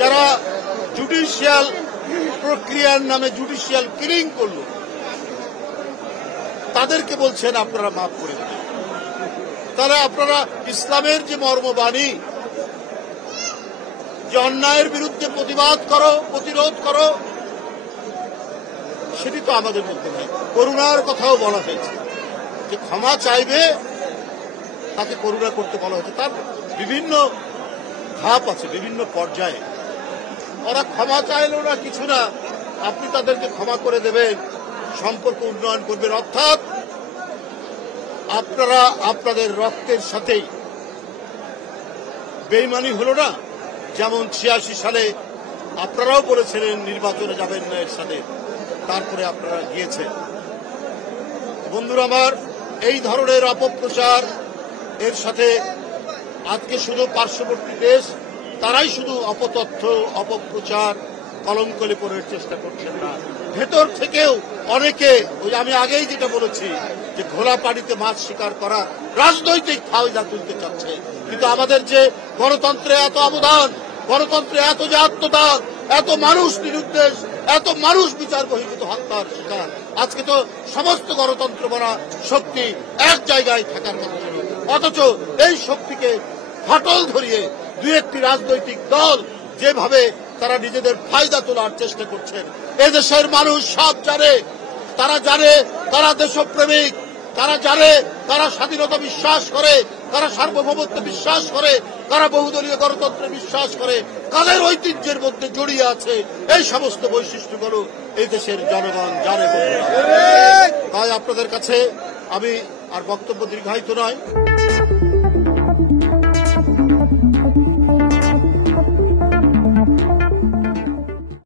যারা জুডিশিয়াল প্রক্রিয়ার নামে জুডিশিয়াল কিলিং করল, তাদেরকে বলছেন আপনারা মাফ করে দেন। তাহলে আপনারা ইসলামের যে মর্মবাণী, যে অন্যায়ের বিরুদ্ধে প্রতিবাদ করো, প্রতিরোধ করো, সেটি তো আমাদের মধ্যে নেই। করুণার কথাও বলা হয়েছে, যে ক্ষমা চাইবে তাকে করুণা করতে বলা হয়েছে। তার বিভিন্ন ধাপ আছে, বিভিন্ন পর্যায়ে। ওরা ক্ষমা চাইলেও না কিছু না, আপনি তাদেরকে ক্ষমা করে দেবেন, সম্পর্ক উন্নয়ন করবেন। অর্থাৎ আপনারা আপনাদের রক্তের সাথেই বেইমানি হলো না। যেমন 86 সালে আপনারাও বলেছিলেন নির্বাচনে যাবেন না এর সাথে, তারপরে আপনারা গিয়েছেন। বন্ধুরা আমার, এই ধরনের অপপ্রচার এর সাথে আজকে শুধু পার্শ্ববর্তী দেশ তারাই শুধু অপতথ্য, অপপ্রচার, কলঙ্ক লেপনের চেষ্টা করছেন না, ভেতর থেকেও অনেকে, ওই আমি আগেই যেটা বলেছি, যে ঘোলা পানিতে মাছ শিকার করা রাজনৈতিক ফায়দা তুলতে চাচ্ছে। কিন্তু আমাদের যে গণতন্ত্রে এত অবদান, গণতন্ত্রে এত যে আত্মত্যাগ, এত মানুষ নিরুদ্দেশ, এত মানুষ বিচার বহির্ভূত হত্যার শিকার, আজকে তো সমস্ত গণতন্ত্র বলা শক্তি এক জায়গায় থাকার কথা ছিল। অথচ এই শক্তিকে ফাটল ধরিয়ে দুই একটি রাজনৈতিক দল যেভাবে তারা নিজেদের ফায়দা তোলার চেষ্টা করছেন, এদেশের মানুষ সব জানে। তারা জানে তারা দেশপ্রেমিক, তারা জানে তারা স্বাধীনতা বিশ্বাস করে, তারা সার্বভৌমত্ব বিশ্বাস করে, তারা বহুদলীয় গণতন্ত্রে বিশ্বাস করে, কাদের ঐতিহ্যের মধ্যে জড়িয়ে আছে এই সমস্ত বৈশিষ্ট্যগুলো এই দেশের জনগণ জানে। তাই আপনাদের কাছে আমি আর বক্তব্য দীর্ঘায়িত নয়।